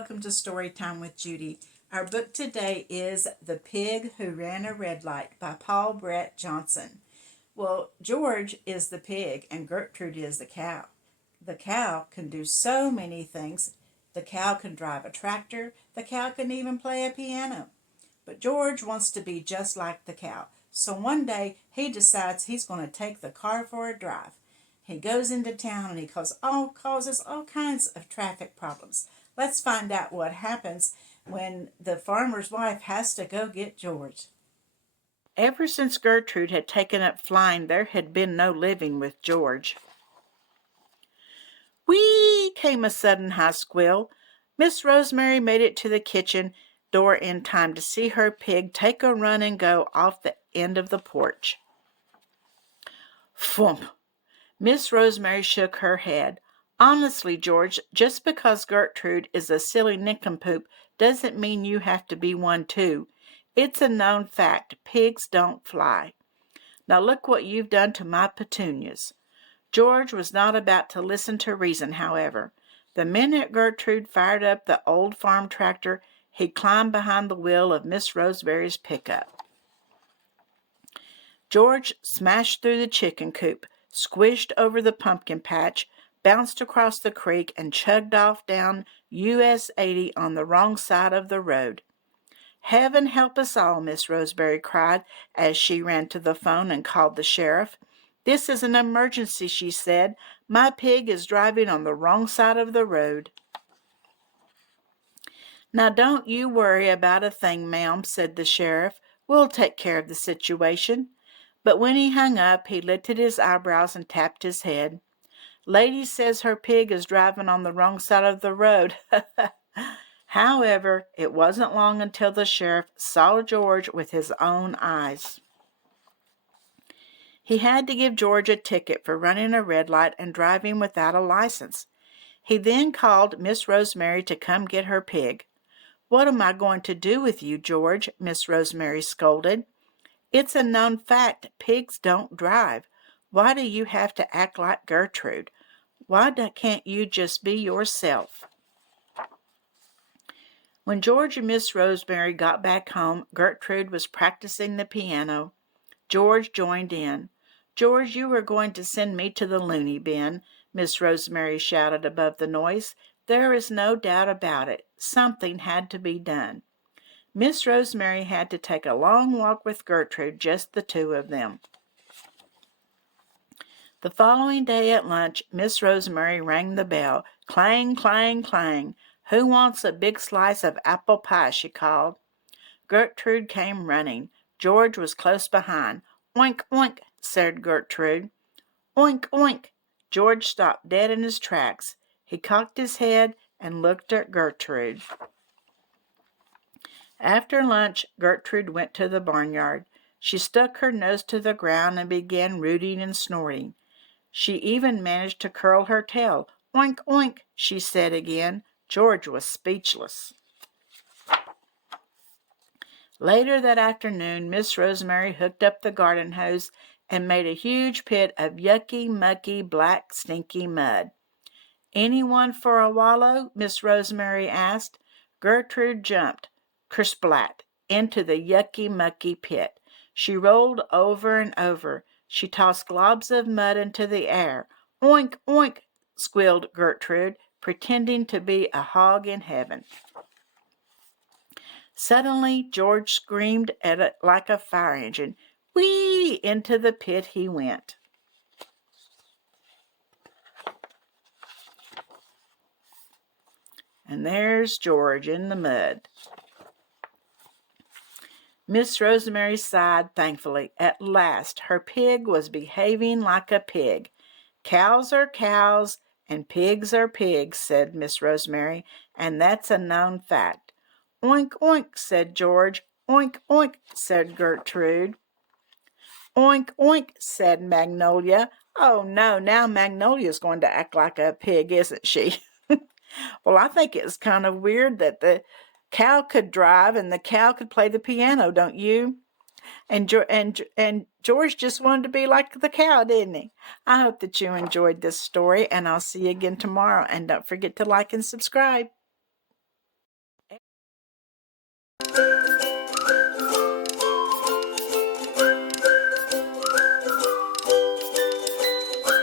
welcome to Storytime with Judy. Our book today is The Pig Who Ran a Red Light by Paul Brett Johnson. Well, George is the pig and Gertrude is the cow. The cow can do so many things. The cow can drive a tractor. The cow can even play a piano. But George wants to be just like the cow. So one day he decides he's going to take the car for a drive. He goes into town and he causes all kinds of traffic problems. Let's find out what happens when the farmer's wife has to go get George. Ever since Gertrude had taken up flying, there had been no living with George. Whee! Came a sudden high squeal. Miss Rosemary made it to the kitchen door in time to see her pig take a run and go off the end of the porch. Thump! Miss Rosemary shook her head. Honestly, George, just because Gertrude is a silly nincompoop doesn't mean you have to be one too. It's a known fact. Pigs don't fly. Now look what you've done to my petunias. George was not about to listen to reason, however. The minute Gertrude fired up the old farm tractor, he climbed behind the wheel of Miss Rosemary's pickup. George smashed through the chicken coop, squished over the pumpkin patch, bounced across the creek, and chugged off down US 80 on the wrong side of the road. Heaven help us all, Miss Rosemary cried as she ran to the phone and called the sheriff. This is an emergency, she said. My pig is driving on the wrong side of the road. Now don't you worry about a thing, ma'am, said the sheriff. We'll take care of the situation. But when he hung up, he lifted his eyebrows and tapped his head. Lady says her pig is driving on the wrong side of the road. However, it wasn't long until the sheriff saw George with his own eyes. He had to give George a ticket for running a red light and driving without a license. He then called Miss Rosemary to come get her pig. What am I going to do with you, George? Miss Rosemary scolded. It's a known fact. Pigs don't drive. Why do you have to act like Gertrude? Why can't you just be yourself? When George and Miss Rosemary got back home, Gertrude was practicing the piano. George joined in. George, you are going to send me to the loony bin, Miss Rosemary shouted above the noise. There is no doubt about it. Something had to be done. Miss Rosemary had to take a long walk with Gertrude, just the two of them. The following day at lunch, Miss Rosemary rang the bell. Clang, clang, clang. Who wants a big slice of apple pie, she called. Gertrude came running. George was close behind. Oink, oink, said Gertrude. Oink, oink. George stopped dead in his tracks. He cocked his head and looked at Gertrude. After lunch, Gertrude went to the barnyard. She stuck her nose to the ground and began rooting and snorting. She even managed to curl her tail. Oink, oink, she said again. George was speechless. Later that afternoon, Miss Rosemary hooked up the garden hose and made a huge pit of yucky, mucky, black, stinky mud. Anyone for a wallow? Miss Rosemary asked. Gertrude jumped, kersplat, into the yucky, mucky pit. She rolled over and over. She tossed globs of mud into the air. Oink, oink, squealed Gertrude, pretending to be a hog in heaven. Suddenly, George screamed at it like a fire engine. Whee! Into the pit he went. And there's George in the mud. Miss Rosemary sighed thankfully. At last, her pig was behaving like a pig. Cows are cows, and pigs are pigs, said Miss Rosemary, and that's a known fact. Oink, oink, said George. Oink, oink, said Gertrude. Oink, oink, said Magnolia. Oh, no, now Magnolia's going to act like a pig, isn't she? Well, I think it's kind of weird that the cow could drive and the cow could play the piano, don't you? And George just wanted to be like the cow, didn't he? I hope that you enjoyed this story, and I'll see you again tomorrow. And don't forget to like and subscribe.